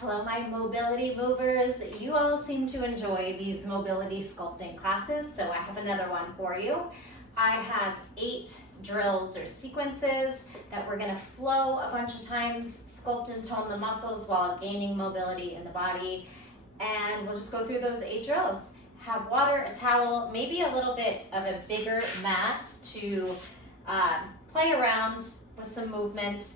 Hello, my mobility movers. You all seem to enjoy these mobility sculpting classes, so I have another one for you. I have 8 drills or sequences that we're going to flow a bunch of times, sculpt and tone the muscles while gaining mobility in the body. And we'll just go through those 8 drills. Have water, a towel, maybe a little bit of a bigger mat to play around with some movement.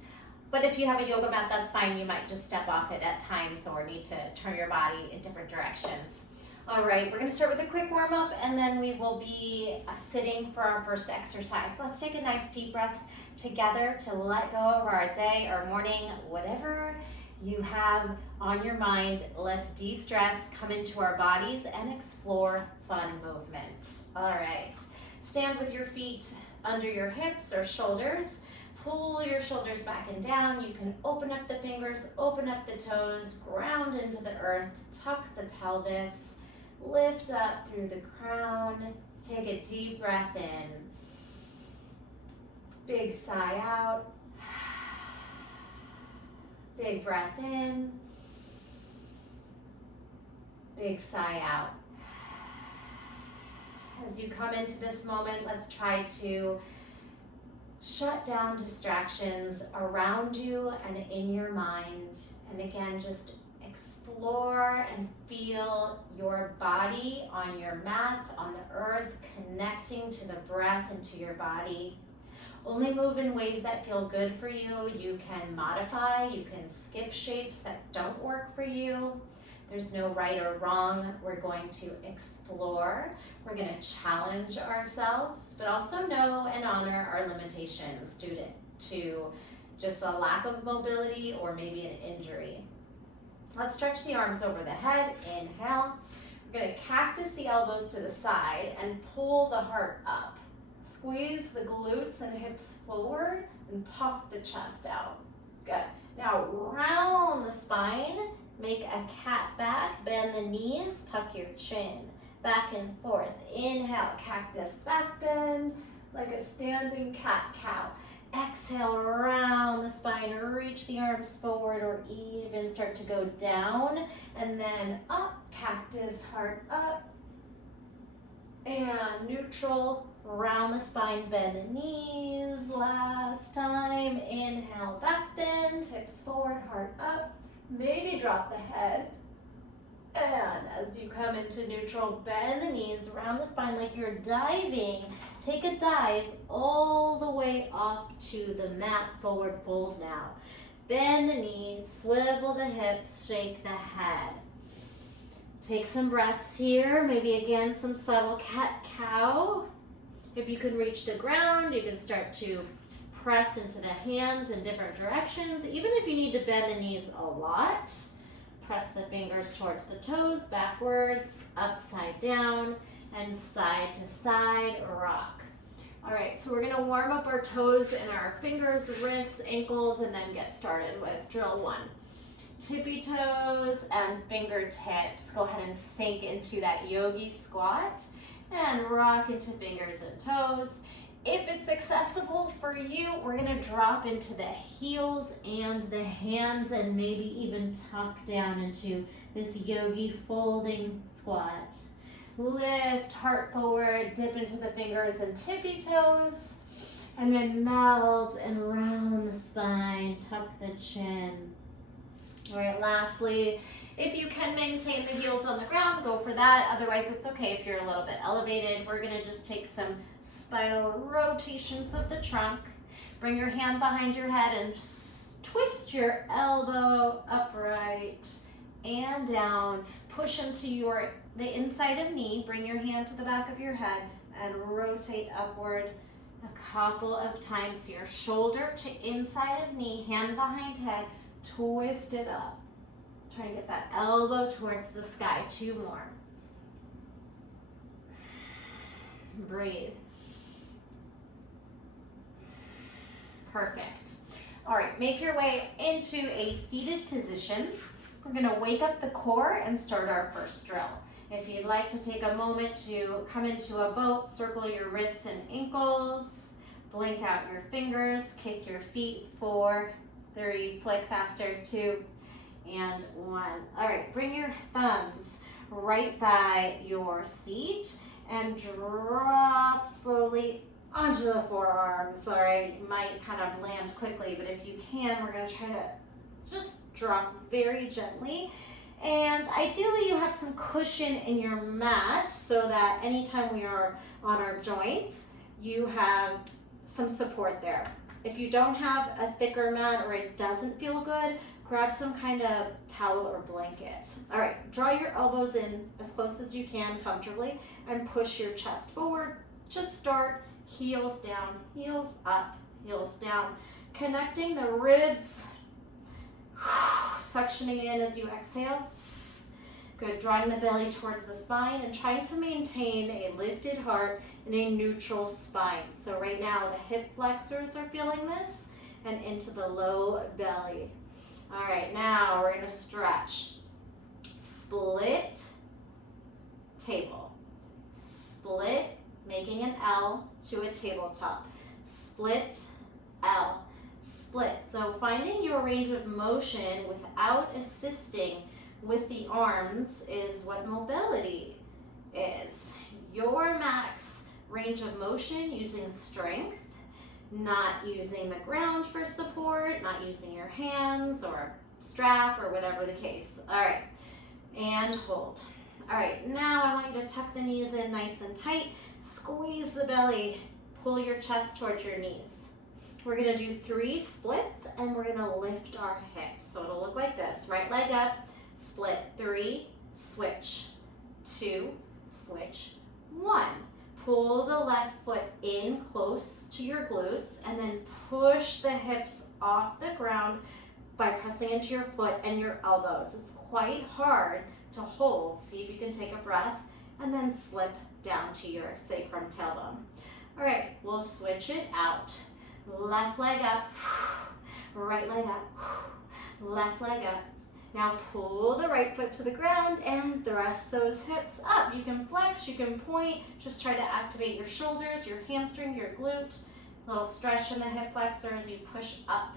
But if you have a yoga mat, that's fine. You might just step off it at times or need to turn your body in different directions. All right, we're gonna start with a quick warm up and then we will be sitting for our first exercise. Let's take a nice deep breath together to let go of our day or morning, whatever you have on your mind. Let's de-stress, come into our bodies and explore fun movement. All right, stand with your feet under your hips or shoulders. Pull your shoulders back and down. You can open up the fingers, open up the toes, ground into the earth, tuck the pelvis, lift up through the crown. Take a deep breath in. Big sigh out. Big breath in. Big sigh out. As you come into this moment, let's try to shut down distractions around you and in your mind. And again, just explore and feel your body on your mat, on the earth, connecting to the breath and to your body. Only move in ways that feel good for you. You can modify, you can skip shapes that don't work for you. There's no right or wrong. We're going to explore. We're going to challenge ourselves, but also know and honor our limitations due to just a lack of mobility or maybe an injury. Let's stretch the arms over the head. Inhale. We're going to cactus the elbows to the side and pull the heart up. Squeeze the glutes and hips forward and puff the chest out. Good. Now round the spine. Make a cat back, bend the knees, tuck your chin, back and forth. Inhale, cactus back bend, like a standing cat-cow. Exhale, round the spine, reach the arms forward or even start to go down, and then up, cactus, heart up, and neutral, round the spine, bend the knees. Last time, inhale, back bend, hips forward, heart up. Maybe drop the head, and as you come into neutral, bend the knees around the spine like you're diving. Take a dive all the way off to the mat, forward fold now. Bend the knees, swivel the hips, shake the head. Take some breaths here, maybe again some subtle cat-cow. If you can reach the ground, you can start to press into the hands in different directions. Even if you need to bend the knees a lot, press the fingers towards the toes, backwards, upside down, and side to side rock. All right, so we're gonna warm up our toes and our fingers, wrists, ankles, and then get started with drill 1. Tippy toes and fingertips. Go ahead and sink into that yogi squat and rock into fingers and toes. If it's accessible for you, we're gonna drop into the heels and the hands and maybe even tuck down into this yogi folding squat. Lift, heart forward, dip into the fingers and tippy toes, and then melt and round the spine, tuck the chin. All right, lastly, if you can maintain the heels on the ground, go for that. Otherwise, it's okay if you're a little bit elevated. We're gonna just take some spinal rotations of the trunk. Bring your hand behind your head and twist your elbow upright and down. Push into the inside of knee. Bring your hand to the back of your head and rotate upward a couple of times here. Shoulder to inside of knee, hand behind head, twist it up. Try to get that elbow towards the sky. 2 more. Breathe. Perfect. All right, make your way into a seated position. We're gonna wake up the core and start our first drill. If you'd like to take a moment to come into a boat, circle your wrists and ankles, blink out your fingers, kick your feet, 4, 3, flick faster, 2, and 1. All right, bring your thumbs right by your seat and drop slowly onto the forearms. All right, you might kind of land quickly, but if you can, we're gonna try to just drop very gently. And ideally you have some cushion in your mat so that anytime we are on our joints, you have some support there. If you don't have a thicker mat or it doesn't feel good, grab some kind of towel or blanket. All right, draw your elbows in as close as you can comfortably and push your chest forward. Just start heels down, heels up, heels down. Connecting the ribs, suctioning in as you exhale. Good, drawing the belly towards the spine and trying to maintain a lifted heart and a neutral spine. So right now the hip flexors are feeling this and into the low belly. All right, now we're gonna stretch. Split, table. Split, making an L to a tabletop. Split, L. Split. So finding your range of motion without assisting with the arms is what mobility is. Your max range of motion using strength, not using the ground for support, not using your hands or strap or whatever the case. All right, and hold. All right, now I want you to tuck the knees in nice and tight, squeeze the belly, pull your chest towards your knees. We're gonna do 3 splits and we're gonna lift our hips. So it'll look like this, right leg up, split, 3, switch, 2, switch, 1. Pull the left foot in close to your glutes and then push the hips off the ground by pressing into your foot and your elbows. It's quite hard to hold. See if you can take a breath and then slip down to your sacrum tailbone. All right, we'll switch it out. Left leg up, right leg up, left leg up. Now pull the right foot to the ground and thrust those hips up. You can flex, you can point, just try to activate your shoulders, your hamstring, your glute. A little stretch in the hip flexor as you push up,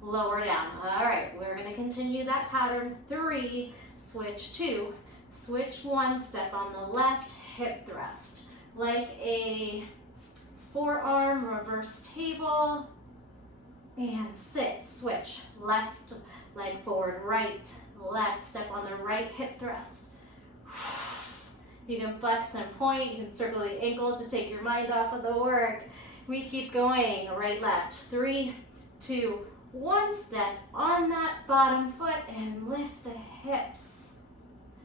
lower down. All right, we're gonna continue that pattern. 3, switch, 2, switch, 1, step on the left, hip thrust. Like a forearm reverse table, and sit, switch, left leg forward, right, left, step on the right hip thrust. You can flex and point, you can circle the ankle to take your mind off of the work. We keep going, right, left, 3, 2, 1, step on that bottom foot and lift the hips.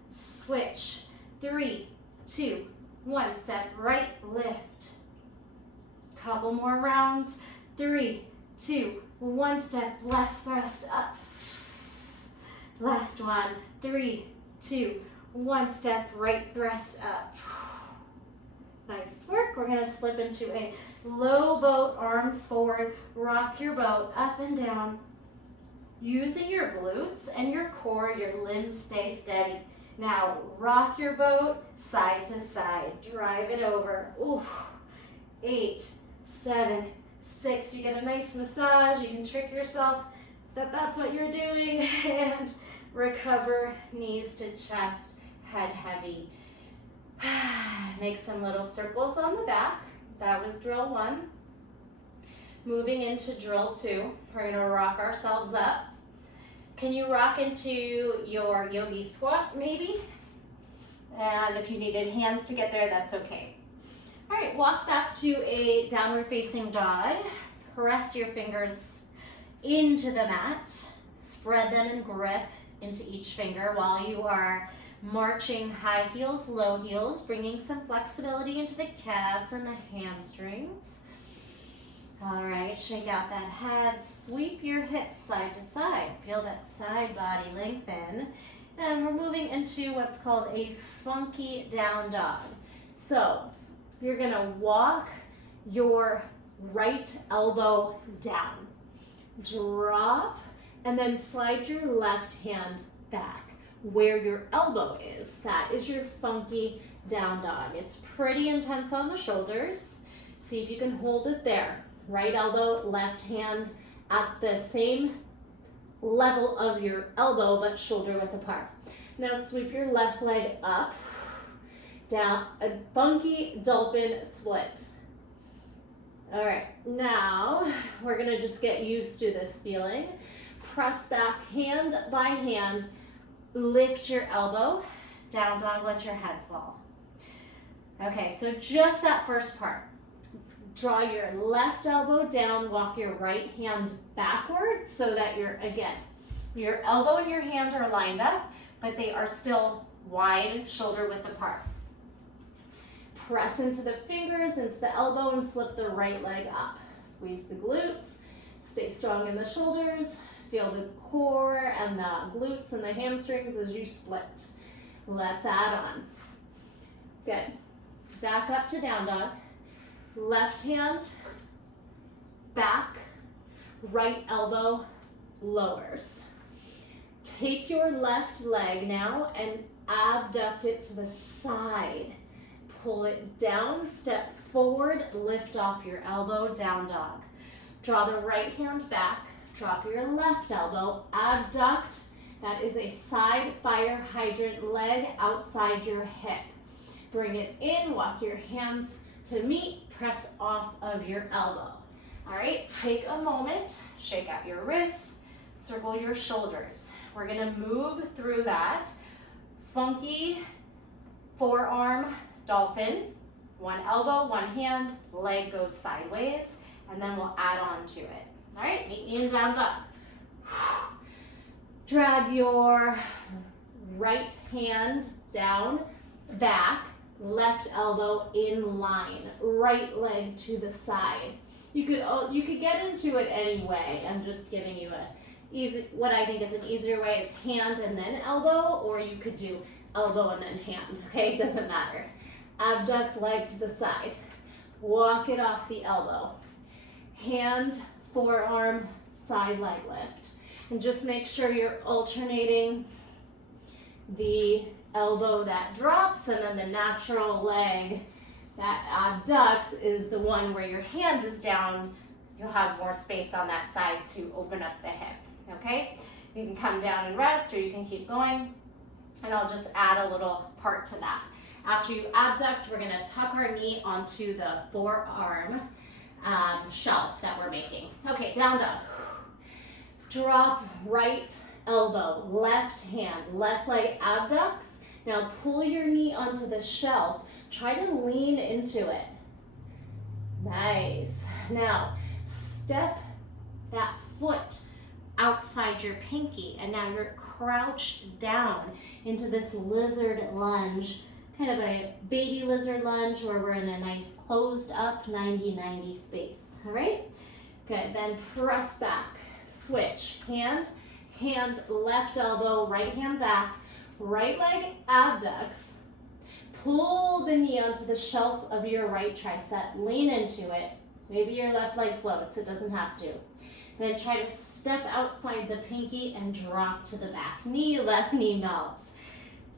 Switch, 3, 2, 1, step right, lift. Couple more rounds, 3, 2, 1, step left thrust up. Last one, 3, 2, 1, step right thrust up. Nice work. We're gonna slip into a low boat, arms forward, rock your boat up and down. Using your glutes and your core, your limbs stay steady. Now rock your boat side to side, drive it over. Ooh, 8, 7, 6. You get a nice massage. You can trick yourself that that's what you're doing and recover, knees to chest, head heavy. Make some little circles on the back. That was drill 1. Moving into drill 2, we're gonna rock ourselves up. Can you rock into your yogi squat maybe? And if you needed hands to get there, that's okay. All right, walk back to a downward facing dog. Press your fingers into the mat. Spread them and grip into each finger while you are marching high heels, low heels, bringing some flexibility into the calves and the hamstrings. All right, shake out that head, sweep your hips side to side. Feel that side body lengthen. And we're moving into what's called a funky down dog. So you're gonna walk your right elbow down, drop, and then slide your left hand back where your elbow is. That is your funky down dog. It's pretty intense on the shoulders. See if you can hold it there. Right elbow, left hand at the same level of your elbow, but shoulder width apart. Now sweep your left leg up, down, a funky dolphin split. All right, now we're gonna just get used to this feeling. Press back hand by hand, lift your elbow, down dog, let your head fall. Okay, so just that first part. Draw your left elbow down, walk your right hand backwards so that your elbow and your hand are lined up, but they are still wide, shoulder width apart. Press into the fingers, into the elbow, and slip the right leg up. Squeeze the glutes, stay strong in the shoulders, feel the core and the glutes and the hamstrings as you split. Let's add on. Good. Back up to down dog. Left hand, back, right elbow lowers. Take your left leg now and abduct it to the side. Pull it down, step forward, lift off your elbow, down dog. Draw the right hand back, drop your left elbow, abduct. That is a side fire hydrant leg outside your hip. Bring it in, walk your hands to meet, press off of your elbow. All right, take a moment, shake out your wrists, circle your shoulders. We're gonna move through that funky forearm dolphin. One elbow, one hand, leg goes sideways, and then we'll add on to it. All right, meet me in down dog. Drag your right hand down, back, left elbow in line, right leg to the side. You could get into it any way. I'm just giving you what I think is an easier way is hand and then elbow, or you could do elbow and then hand, okay? It doesn't matter. Abduct leg to the side. Walk it off the elbow. Hand, forearm, side leg lift. And just make sure you're alternating the elbow that drops and then the natural leg that abducts is the one where your hand is down. You'll have more space on that side to open up the hip, okay? You can come down and rest, or you can keep going, and I'll just add a little part to that. After you abduct, we're gonna tuck our knee onto the forearm shelf that we're making. Okay, down dog. Drop right elbow, left hand, left leg abducts. Now pull your knee onto the shelf. Try to lean into it. Nice. Now step that foot outside your pinky, and now you're crouched down into this lizard lunge, kind of a baby lizard lunge where we're in a nice closed up 90-90 space. All right? Good. Then press back. Switch. Hand, left elbow, right hand back, right leg abducts. Pull the knee onto the shelf of your right tricep. Lean into it. Maybe your left leg floats. It doesn't have to. Then try to step outside the pinky and drop to the back knee. Left knee melts.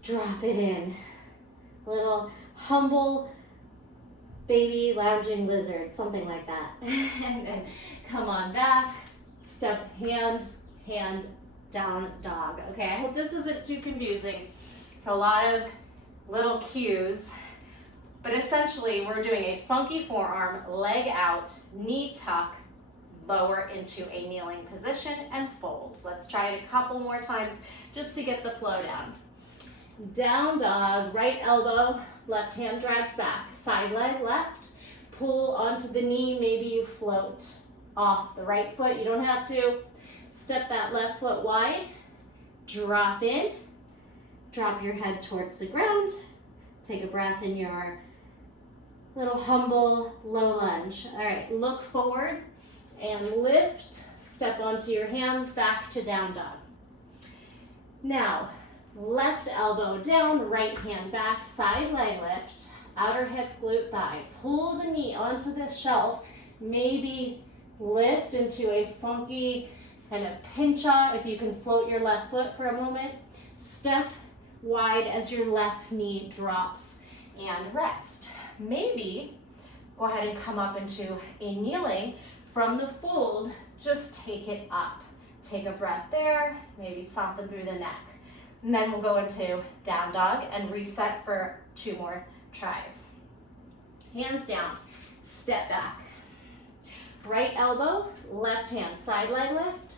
Drop it in. Little humble baby lounging lizard, something like that. And then come on back. Step hand, down dog. Okay, I hope this isn't too confusing. It's a lot of little cues, but essentially we're doing a funky forearm, leg out, knee tuck, lower into a kneeling position and fold. Let's try it a couple more times just to get the flow down. Down dog, right elbow, left hand drags back, side leg left, pull onto the knee, maybe you float off the right foot, you don't have to. Step that left foot wide, drop in, drop your head towards the ground, take a breath in your little humble low lunge. All right, look forward and lift, step onto your hands, back to down dog. Now, left elbow down, right hand back, side leg lift, outer hip, glute, thigh. Pull the knee onto the shelf, maybe lift into a funky kind of pincha if you can float your left foot for a moment. Step wide as your left knee drops and rest. Maybe go ahead and come up into a kneeling. From the fold, just take it up. Take a breath there, maybe soften through the neck. And then we'll go into down dog and reset for 2 more tries. Hands down, step back. Right elbow, left hand, side leg lift.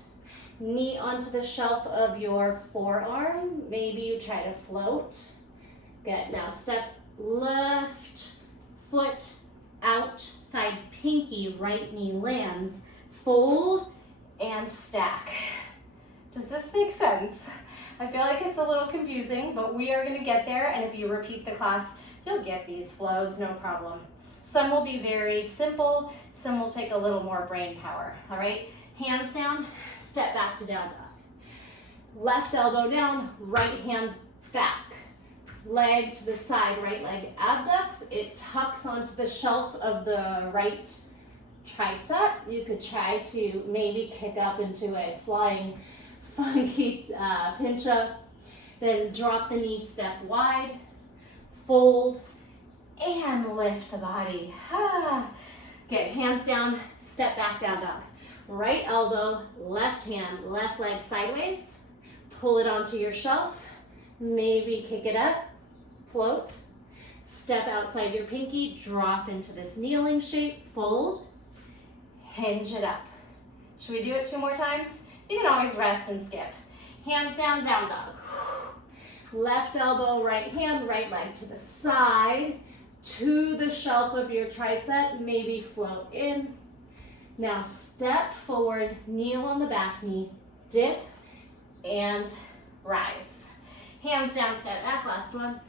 Knee onto the shelf of your forearm. Maybe you try to float. Good, now step left foot outside pinky, right knee lands. Fold and stack. Does this make sense? I feel like it's a little confusing, but we are gonna get there, and if you repeat the class, you'll get these flows, no problem. Some will be very simple, some will take a little more brain power, all right? Hands down, step back to down dog. Left elbow down, right hand back. Leg to the side, right leg abducts. It tucks onto the shelf of the right tricep. You could try to maybe kick up into a flying funky pinch up. Then drop the knee, step wide, fold, and lift the body. Good, hands down, step back, down dog. Right elbow, left hand, left leg sideways. Pull it onto your shelf. Maybe kick it up, float. Step outside your pinky, drop into this kneeling shape, fold. Hinge it up. Should we do it 2 more times? You can always rest and skip. Hands down, down dog. Left elbow, right hand, right leg to the side, to the shelf of your tricep, maybe float in. Now step forward, kneel on the back knee, dip, and rise. Hands down, step back, last one.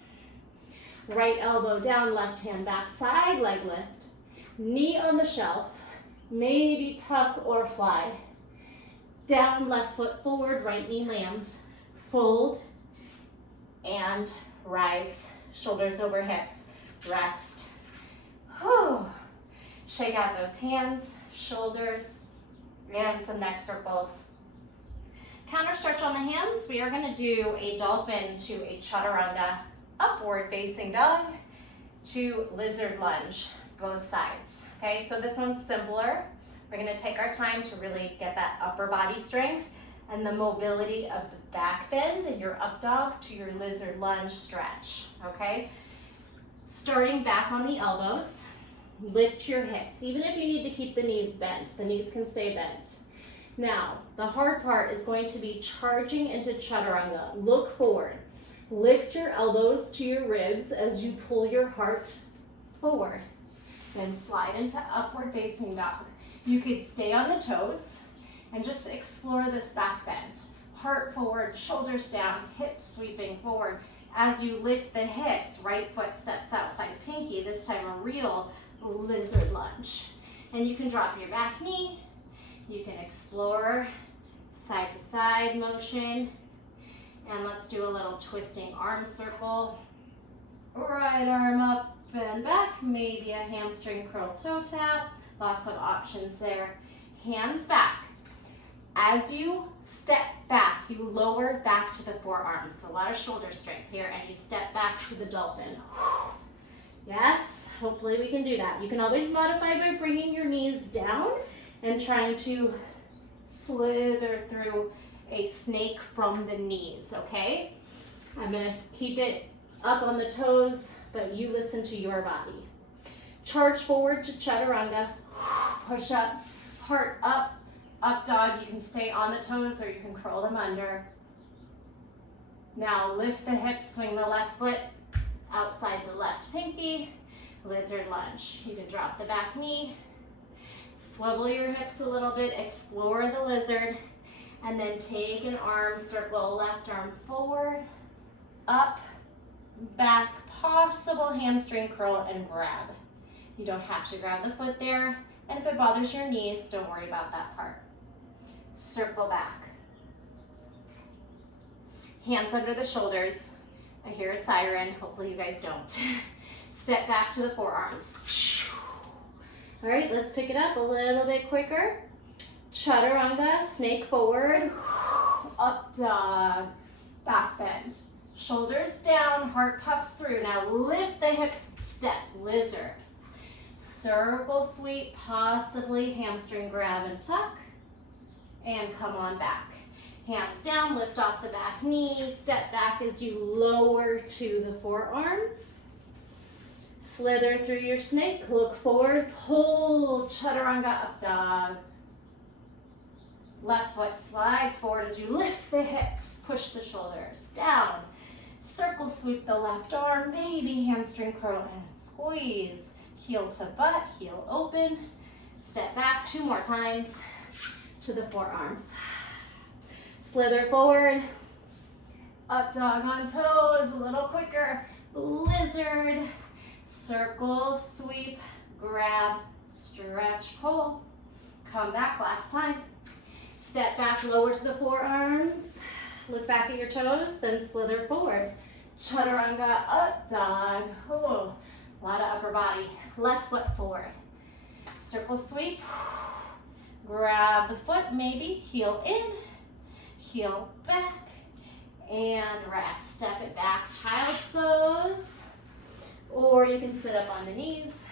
Right elbow down, left hand back, side leg lift. Knee on the shelf, maybe tuck or fly. Down, left foot forward, right knee lands. Fold and rise. Shoulders over hips. Rest. Whew. Shake out those hands, shoulders, and some neck circles. Counter stretch on the hands. We are going to do a dolphin to a chaturanga, upward facing dog to lizard lunge, both sides. Okay, so this one's simpler. We're going to take our time to really get that upper body strength and the mobility of the back bend and your up dog to your lizard lunge stretch. Okay, starting back on the elbows, lift your hips. Even if you need to keep the knees bent, the knees can stay bent. Now, the hard part is going to be charging into chaturanga. Look forward. Lift your elbows to your ribs as you pull your heart forward. Then slide into upward facing dog. You could stay on the toes and just explore this back bend. Heart forward, shoulders down, hips sweeping forward. As you lift the hips, right foot steps outside pinky, this time a real lizard lunge. And you can drop your back knee. You can explore side to side motion. And let's do a little twisting arm circle. Right arm up and back, maybe a hamstring curl toe tap. Lots of options there. Hands back. As you step back, you lower back to the forearms. So a lot of shoulder strength here, and you step back to the dolphin. Yes, hopefully we can do that. You can always modify by bringing your knees down and trying to slither through a snake from the knees, okay? I'm gonna keep it up on the toes, but you listen to your body. Charge forward to chaturanga, push up, heart up, up dog. You can stay on the toes or you can curl them under. Now lift the hips, swing the left foot outside the left pinky, lizard lunge. You can drop the back knee, swivel your hips a little bit, explore the lizard, and then take an arm circle, left arm forward, up, back, possible hamstring curl and grab. You don't have to grab the foot there, and if it bothers your knees, don't worry about that part. Circle back. Hands under the shoulders. I hear a siren, hopefully you guys don't. Step back to the forearms. All right, let's pick it up a little bit quicker. Chaturanga, snake forward, up dog, back bend. Shoulders down, heart puffs through. Now lift the hips, step, lizard. Circle sweep, possibly hamstring grab and tuck. and come on back. Hands down, lift off the back knee, step back as you lower to the forearms. Slither through your snake, look forward, pull, chaturanga up dog. Left foot slides forward as you lift the hips, push the shoulders down. Circle sweep the left arm, baby hamstring curl and squeeze. Heel to butt, heel open. Step back 2 more times to the forearms. Slither forward, up dog on toes, a little quicker. Lizard, circle, sweep, grab, stretch, pull. Come back, last time. Step back, lower to the forearms. Look back at your toes, then slither forward. Chaturanga, up dog. Oh, a lot of upper body. Left foot forward. Circle sweep. Grab the foot, maybe. Heel in, heel back, and rest. Step it back, child's pose. Or you can sit up on the knees.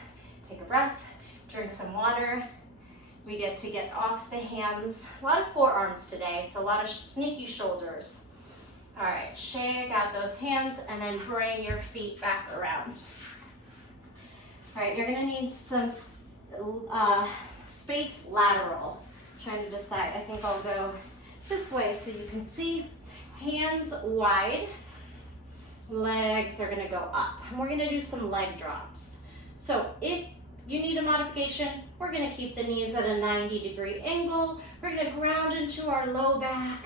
Take a breath, drink some water. We get to get off the hands. A lot of forearms today, so a lot of sneaky shoulders. All right, shake out those hands and then bring your feet back around. All right, you're gonna need some space lateral. I'm trying to decide, I think I'll go this way so you can see. Hands wide, legs are gonna go up. And we're gonna do some leg drops. So if you need a modification, we're gonna keep the knees at a 90-degree angle. We're gonna ground into our low back,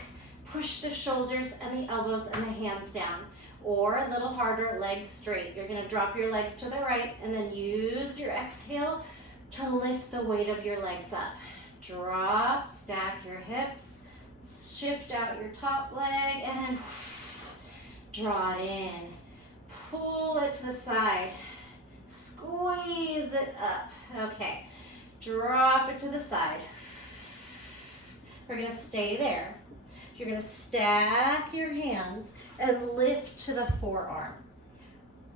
push the shoulders and the elbows and the hands down. Or a little harder, legs straight. You're gonna drop your legs to the right and then use your exhale to lift the weight of your legs up. Drop, stack your hips, shift out your top leg and then draw it in. Pull it to the side. Squeeze it up. Okay, drop it to the side. We're gonna stay there. You're gonna stack your hands and lift to the forearm.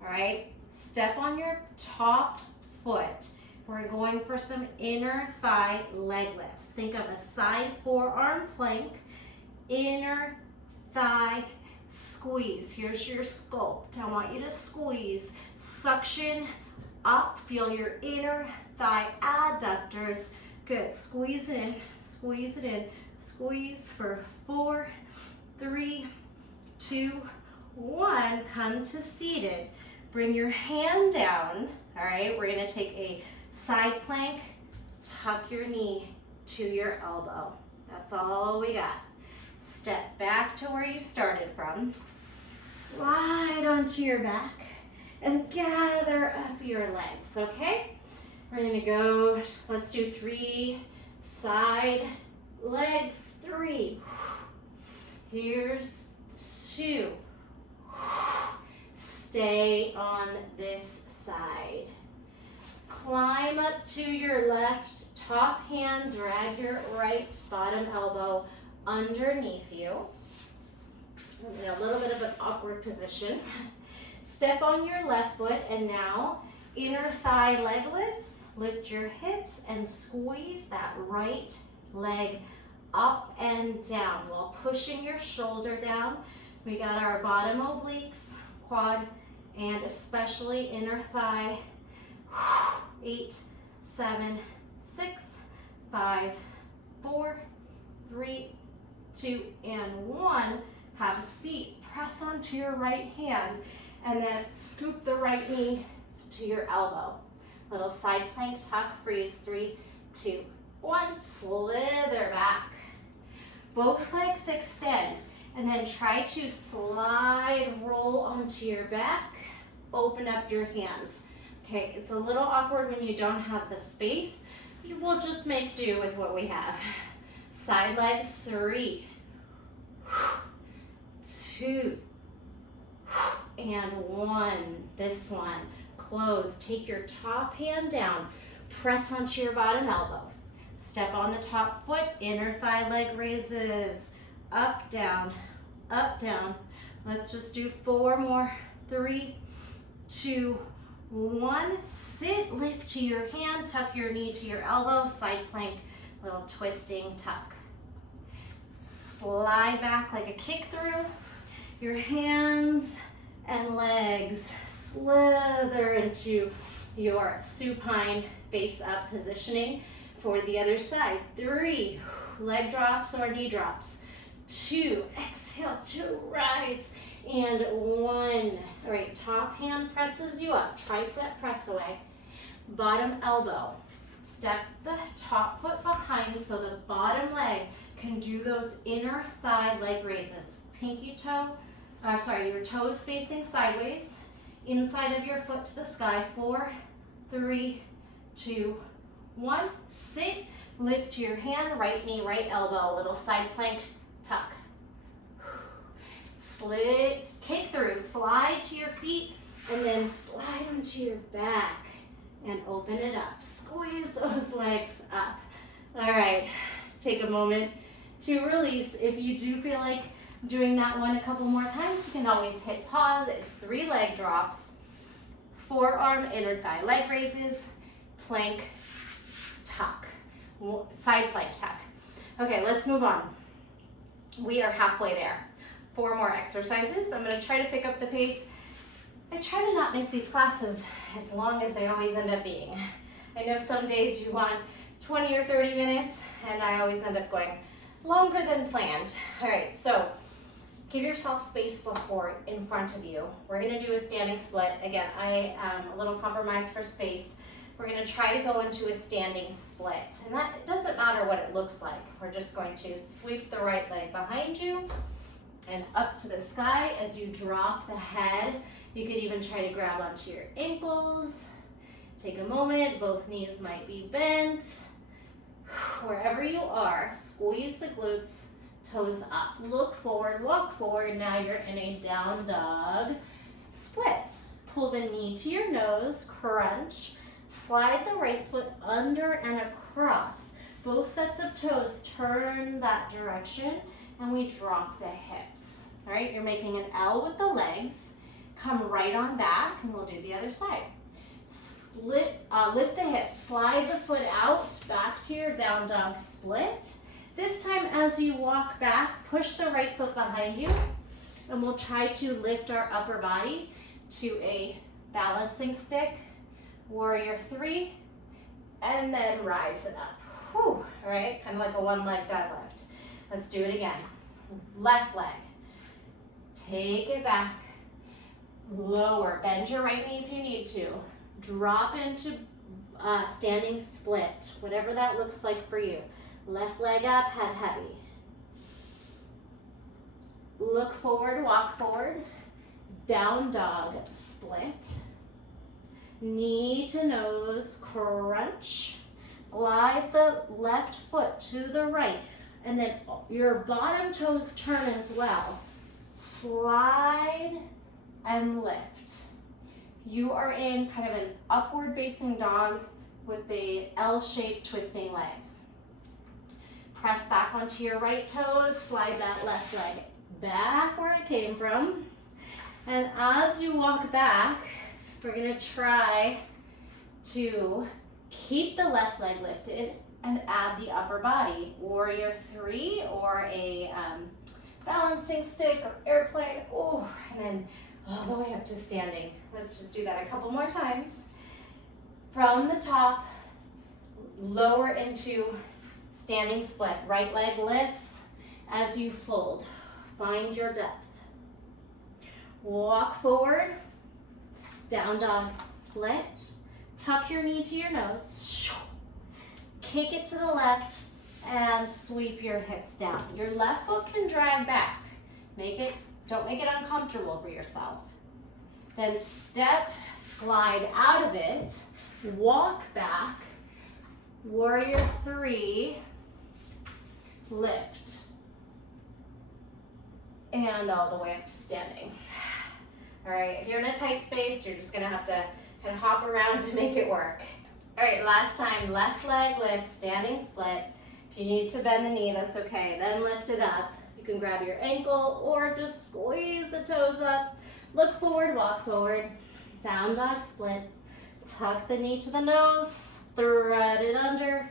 All right, step on your top foot. We're going for some inner thigh leg lifts. Think of a side forearm plank, inner thigh squeeze. Here's your sculpt. I want you to squeeze, suction up, feel your inner thigh adductors. Good, squeeze it in, squeeze it in, squeeze for 4, 3, 2, 1. Come to seated. Bring your hand down. All right, we're gonna take a side plank, tuck your knee to your elbow. That's all we got. Step back to where you started from. Slide onto your back and gather up your legs, okay? We're gonna go, let's do 3 side legs, 3. Here's 2. Stay on this side. Climb up to your left top hand, drag your right bottom elbow underneath you. A little bit of an awkward position. Step on your left foot and now inner thigh leg lifts. Lift your hips and squeeze that right leg up and down while pushing your shoulder down. We got our bottom obliques, quad, and especially inner thigh. 8, 7, 6, 5, 4, 3, 2, and 1. Have a seat. Press onto your right hand and then scoop the right knee to your elbow. Little side plank tuck, freeze. 3, 2, 1. Slither back. Both legs extend and then try to slide, roll onto your back. Open up your hands. Okay, it's a little awkward when you don't have the space. We'll just make do with what we have. Side legs, 3, 2, and 1. This one. Close. Take your top hand down. Press onto your bottom elbow. Step on the top foot. Inner thigh leg raises. Up, down, up, down. Let's just do 4 more. 3, 2, 1. Sit, lift to your hand, tuck your knee to your elbow, side plank, little twisting tuck. slide back like a kick through. Your hands and legs slither into your supine face up positioning for the other side. 3, leg drops or knee drops. 2, exhale to rise. And 1. All right, top hand presses you up, tricep press away. Bottom elbow. Step the top foot behind so the bottom leg can do those inner thigh leg raises. Pinky toe, your toes facing sideways. Inside of your foot to the sky. 4, 3, 2, 1. Sit, lift your hand, right knee, right elbow. Little side plank tuck. Slid, kick through, slide to your feet, and then slide onto your back and open it up. Squeeze those legs up. All right, take a moment to release. If you do feel like doing that one a couple more times, you can always hit pause. It's 3 leg drops, forearm inner thigh leg raises, plank tuck, side plank tuck. Okay, let's move on. We are halfway there. 4 more exercises. I'm going to try to pick up the pace. I try to not make these classes as long as they always end up being. I know some days you want 20 or 30 minutes, and I always end up going longer than planned. All right, so give yourself space before in front of you. We're going to do a standing split. Again, I am a little compromised for space. We're going to try to go into a standing split, and that it doesn't matter what it looks like. We're just going to sweep the right leg behind you and up to the sky as you drop the head. You could even try to grab onto your ankles. Take a moment, both knees might be bent. Wherever you are, squeeze the glutes, toes up. Look forward, walk forward. Now you're in a down dog split. Pull the knee to your nose, crunch. Slide the right foot under and across. Both sets of toes turn that direction, and we drop the hips. All right, you're making an L with the legs. Come right on back, and we'll do the other side. Lift the hips, slide the foot out, back to your down dog split. This time as you walk back, push the right foot behind you, and we'll try to lift our upper body to a balancing stick, warrior 3, and then rise it up. Whew. All right, kind of like a 1-leg deadlift. Let's do it again. Left leg. Take it back. Lower. Bend your right knee if you need to. Drop into standing split, whatever that looks like for you. Left leg up, head heavy. Look forward, walk forward. Down dog split. Knee to nose, crunch. Glide the left foot to the right. And then your bottom toes turn as well. Slide and lift. You are in kind of an upward facing dog with the L-shaped twisting legs. Press back onto your right toes, slide that left leg back where it came from. And as you walk back, we're gonna try to keep the left leg lifted and add the upper body. Warrior 3 or a balancing stick or airplane. Oh, and then all the way up to standing. Let's just do that a couple more times. From the top, lower into standing split. Right leg lifts as you fold. Find your depth. Walk forward, down dog split. Tuck your knee to your nose. Kick it to the left and sweep your hips down. Your left foot can drag back. Don't make it uncomfortable for yourself. Then step, glide out of it, walk back, warrior 3, lift, and all the way up to standing. All right, if you're in a tight space, you're just gonna have to kind of hop around to make it work. All right, last time, left leg lift, standing split. If you need to bend the knee, that's okay. Then lift it up. You can grab your ankle or just squeeze the toes up. Look forward, walk forward. Down dog split. Tuck the knee to the nose, thread it under.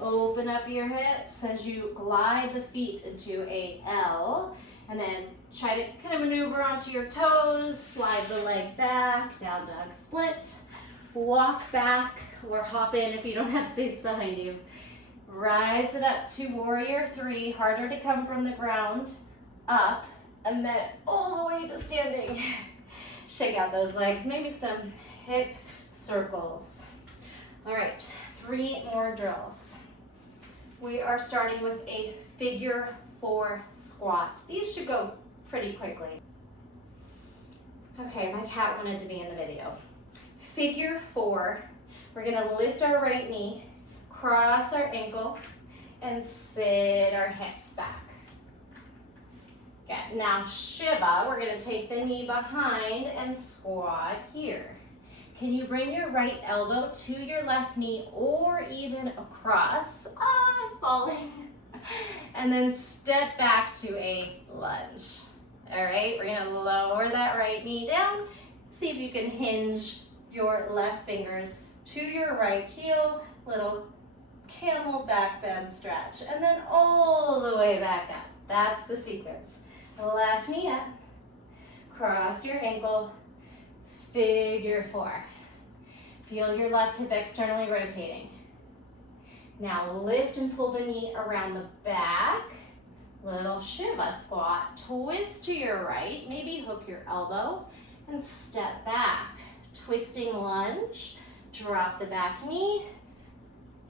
Open up your hips as you glide the feet into a L, and then try to kind of maneuver onto your toes, slide the leg back, down dog split, walk back or hop in if you don't have space behind you. Rise it up to warrior three, harder to come from the ground, up, and then all the way to standing. Shake out those legs, maybe some hip circles. All right, 3 more drills. We are starting with a figure 4 squat. These should go pretty quickly. Okay, my cat wanted to be in the video. Figure 4, we're gonna lift our right knee, cross our ankle, and sit our hips back. Okay, now Shiva, we're gonna take the knee behind and squat here. Can you bring your right elbow to your left knee or even across? I'm falling. And then step back to a lunge. All right, we're gonna lower that right knee down. See if you can hinge your left fingers to your right heel, little camel back bend stretch, and then all the way back up. That's the sequence. Left knee up, cross your ankle, figure 4. Feel your left hip externally rotating. Now lift and pull the knee around the back. Little Shiva squat. Twist to your right, maybe hook your elbow, and step back. Twisting lunge, drop the back knee.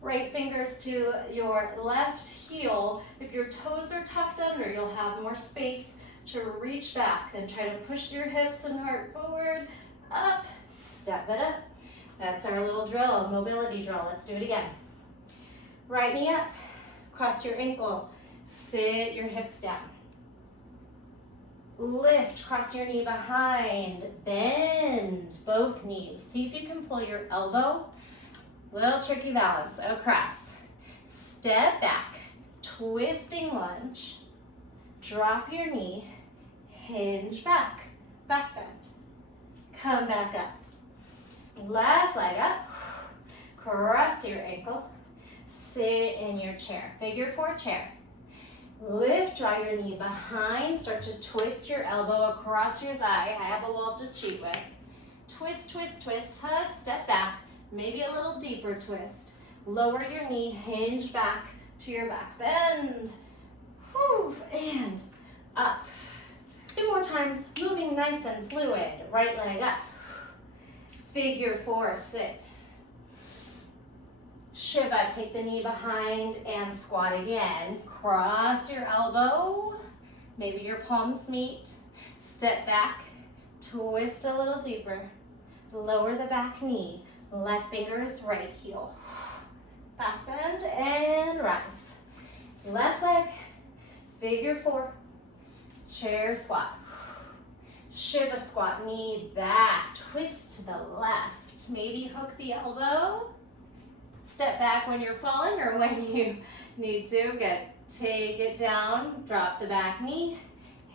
Right fingers to your left heel. If your toes are tucked under, you'll have more space to reach back. Then try to push your hips and heart forward, up, step it up. That's our little drill, mobility drill. Let's do it again. Right knee up, cross your ankle, sit your hips down. Lift, cross your knee behind, bend both knees. See if you can pull your elbow. Little tricky balance, across. Step back, twisting lunge, drop your knee, hinge back, back bend. Come back up. Left leg up, cross your ankle, sit in your chair, figure 4 chair. Lift, draw your knee behind, start to twist your elbow across your thigh. I have a wall to cheat with. Twist, twist, twist, hug, step back, maybe a little deeper twist. Lower your knee, hinge back to your back bend. Whew, and up. 2 more times, moving nice and fluid. Right leg up. Figure 4, sit. Shiva, take the knee behind and squat again. Cross your elbow, maybe your palms meet. Step back, twist a little deeper. Lower the back knee, left fingers, right heel. Back bend and rise. Left leg, figure 4, chair squat. Shiva squat, knee back, twist to the left. Maybe hook the elbow. Step back when you're falling or when you need to. Good. Take it down, drop the back knee,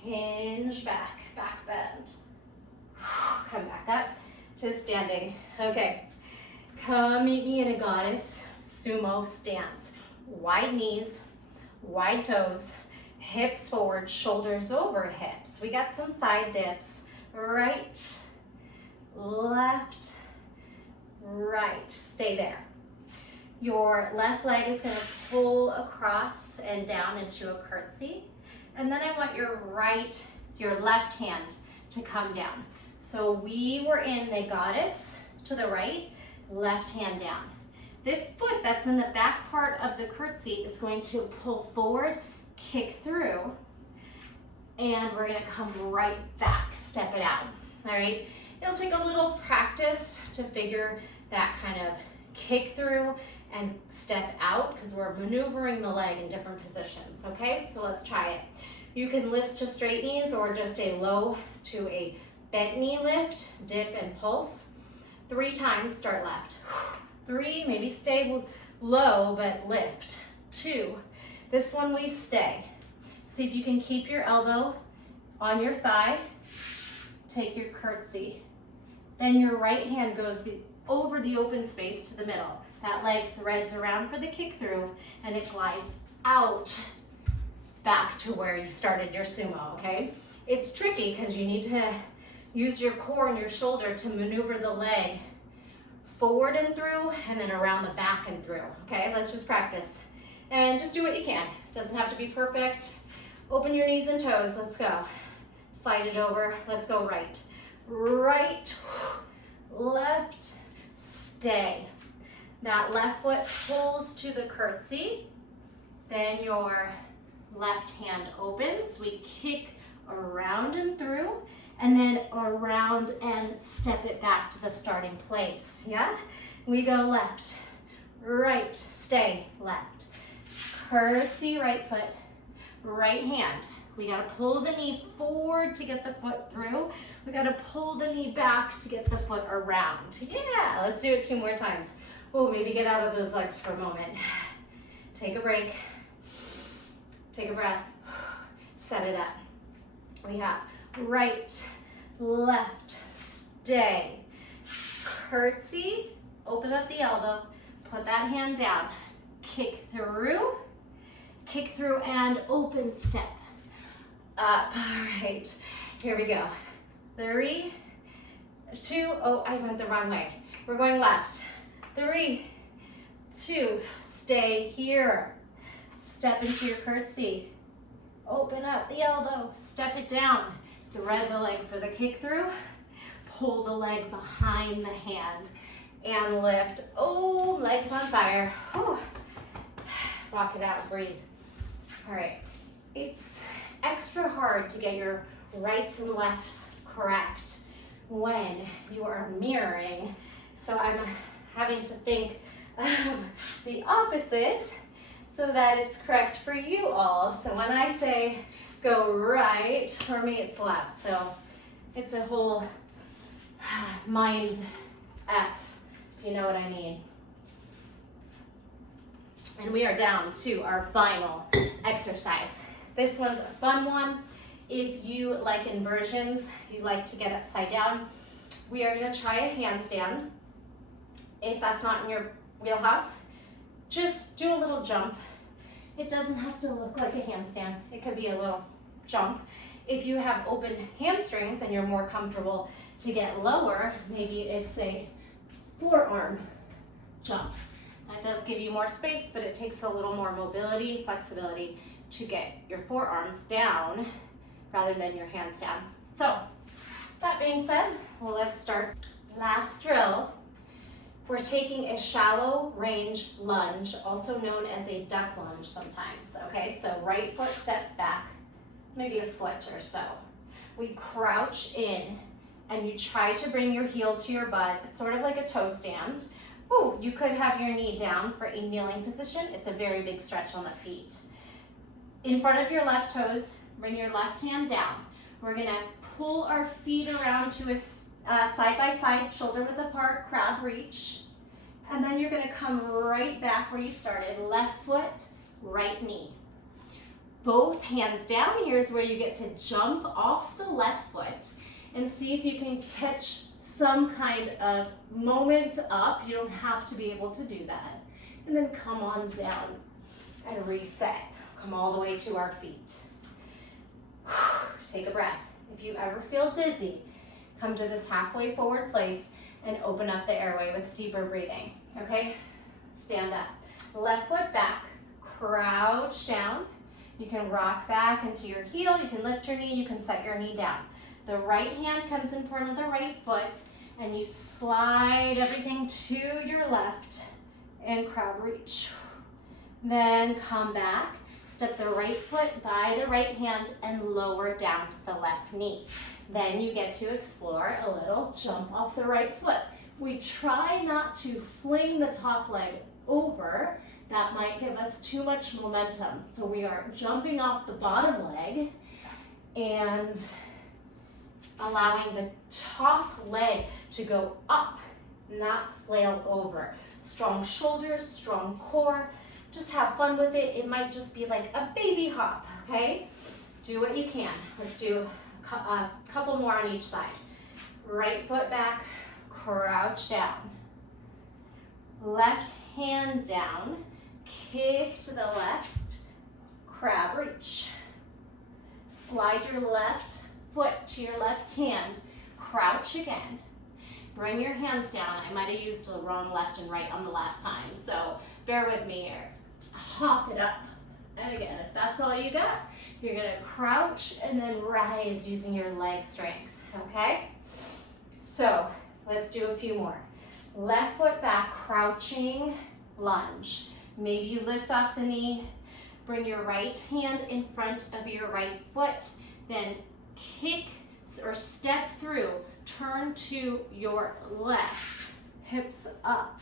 hinge back, back bend. Come back up to standing. Okay, come meet me in a goddess sumo stance. Wide knees, wide toes, hips forward, shoulders over hips. We got some side dips. Right, left, right. Stay there. Your left leg is going to pull across and down into a curtsy. And then I want your left hand to come down. So we were in the goddess to the right, left hand down. This foot that's in the back part of the curtsy is going to pull forward, kick through, and we're gonna come right back, step it out, all right? It'll take a little practice to figure that kind of kick through and step out because we're maneuvering the leg in different positions, okay? So let's try it. You can lift to straight knees or just a low to a bent knee lift, dip and pulse. 3 times, start left. 3, maybe stay low but lift. 2, this one we stay. See if you can keep your elbow on your thigh. Take your curtsy. Then your right hand goes over the open space to the middle. That leg threads around for the kick through and it glides out back to where you started your sumo, okay? It's tricky because you need to use your core and your shoulder to maneuver the leg forward and through and then around the back and through, okay? Let's just practice. And just do what you can. Doesn't have to be perfect. Open your knees and toes, let's go. Slide it over, let's go right. Right, left, stay. That left foot pulls to the curtsy. Then your left hand opens. We kick around and through, and then around and step it back to the starting place, yeah? We go left, right, stay, left. Curtsy, right foot, right hand. We gotta pull the knee forward to get the foot through. We gotta pull the knee back to get the foot around. Yeah, let's do it 2 more times. Oh, maybe get out of those legs for a moment. Take a break. Take a breath. Set it up. We have right, left, stay. Curtsy, open up the elbow, put that hand down. Kick through and open step. Up, all right. Here we go. 3, 2, oh, I went the wrong way. We're going left. 3, 2, stay here. Step into your curtsy. Open up the elbow, step it down. Thread the leg for the kick through. Pull the leg behind the hand and lift. Oh, legs on fire. Whew. Rock it out, breathe. All right, it's extra hard to get your rights and lefts correct when you are mirroring. So I'm having to think of the opposite so that it's correct for you all. So when I say go right, for me it's left. So it's a whole mind F, if you know what I mean. And we are down to our final exercise. This one's a fun one. If you like inversions, you like to get upside down, we are gonna try a handstand. If that's not in your wheelhouse, just do a little jump. It doesn't have to look like a handstand. It could be a little jump. If you have open hamstrings and you're more comfortable to get lower, maybe it's a forearm jump. That does give you more space, but it takes a little more mobility, flexibility to get your forearms down rather than your hands down. So, that being said, well, let's start. Last drill, we're taking a shallow range lunge, also known as a duck lunge sometimes, okay? So right foot steps back, maybe a foot or so. We crouch in and you try to bring your heel to your butt. It's sort of like a toe stand. Oh, you could have your knee down for a kneeling position. It's a very big stretch on the feet. In front of your left toes, bring your left hand down. We're gonna pull our feet around to a side-by-side, shoulder width apart, crab reach. And then you're gonna come right back where you started. Left foot, right knee. Both hands down. Here's where you get to jump off the left foot and see if you can catch some kind of moment up. You don't have to be able to do that. And then come on down and reset. Come all the way to our feet. Take a breath. If you ever feel dizzy, come to this halfway forward place and open up the airway with deeper breathing, okay? Stand up. Left foot back, crouch down. You can rock back into your heel, you can lift your knee, you can set your knee down. The right hand comes in front of the right foot and you slide everything to your left and crab reach. Then come back, step the right foot by the right hand and lower down to the left knee. Then you get to explore a little jump off the right foot. We try not to fling the top leg over. That might give us too much momentum. So we are jumping off the bottom leg and allowing the top leg to go up, not flail over. Strong shoulders, strong core. Just have fun with it. It might just be like a baby hop, okay? Do what you can. Let's do a couple more on each side. Right foot back, crouch down. Left hand down, kick to the left, crab reach. Slide your left foot to your left hand, crouch again. Bring your hands down. I might have used the wrong left and right on the last time, so bear with me here. Hop it up. And again, if that's all you got, you're gonna crouch and then rise using your leg strength, okay? So let's do a few more. Left foot back, crouching lunge. Maybe you lift off the knee, bring your right hand in front of your right foot, then kick or step through, turn to your left, hips up,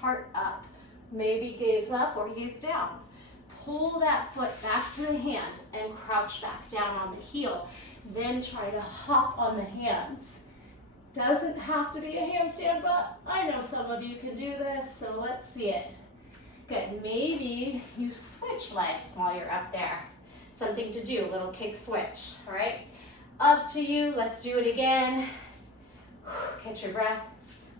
heart up, maybe gaze up or gaze down. Pull that foot back to the hand and crouch back down on the heel. Then try to hop on the hands. Doesn't have to be a handstand, but I know some of you can do this, so let's see it. Good, maybe you switch legs while you're up there. Something to do, little kick switch, all right? Up to you, let's do it again. Catch your breath,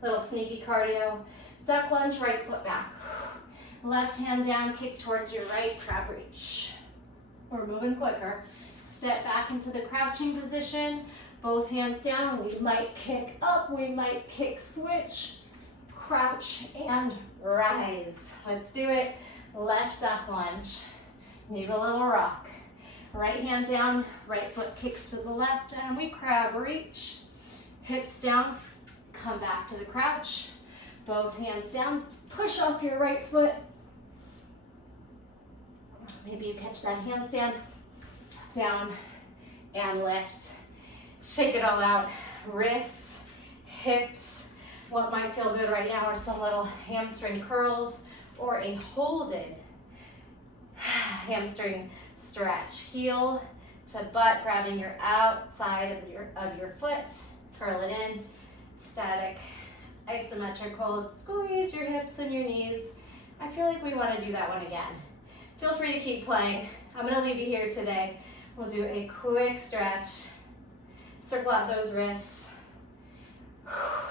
little sneaky cardio. Duck lunge, right foot back. Left hand down, kick towards your right, crab reach. We're moving quicker. Step back into the crouching position, both hands down. We might kick up, we might kick switch, crouch and rise. Let's do it. Left duck lunge, maybe a little rock. Right hand down, right foot kicks to the left, and we crab reach. Hips down, come back to the crouch. Both hands down, push off your right foot. Maybe you catch that handstand, down and lift. Shake it all out. Wrists, hips. What might feel good right now are some little hamstring curls or a holded hamstring stretch. Heel to butt, grabbing your outside of your foot. Curl it in. Static, isometric hold. Squeeze your hips and your knees. I feel like we want to do that one again. Feel free to keep playing. I'm going to leave you here today. We'll do a quick stretch. Circle out those wrists.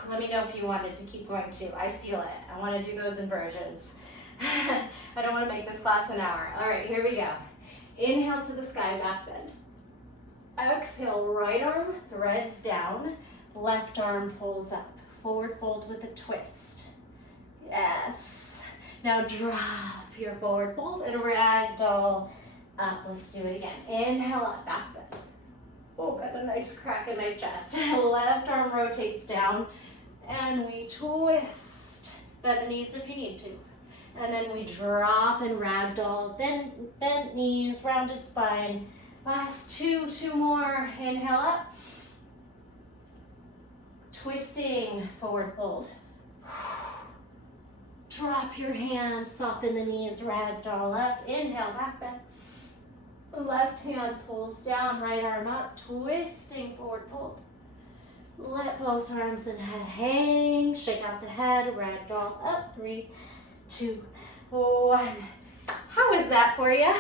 Let me know if you wanted to keep going too. I feel it. I want to do those inversions. I don't want to make this class an hour. All right, here we go. Inhale to the sky, back bend. Exhale, right arm threads down. Left arm pulls up. Forward fold with a twist. Yes. Now drop your forward fold and ragdoll up. Let's do it again. Inhale up, back bend. Oh, got a nice crack in my chest. Left arm rotates down and we twist. Bend the knees if you need to. And then we drop and ragdoll. Bent knees, rounded spine. Last two more. Inhale up. Twisting, forward fold. Drop your hands, soften the knees, ragdoll up. Inhale, back bend. Left hand pulls down, right arm up, twisting, forward fold. Let both arms and head hang. Shake out the head, ragdoll up. 3, 2, 1. How was that for you?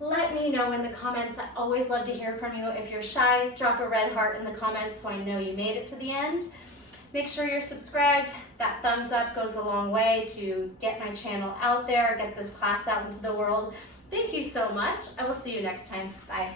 Let me know in the comments. I always love to hear from you. If you're shy, drop a red heart in the comments so I know you made it to the end. Make sure you're subscribed. That thumbs up goes a long way to get my channel out there, get this class out into the world. Thank you so much. I will see you next time. Bye.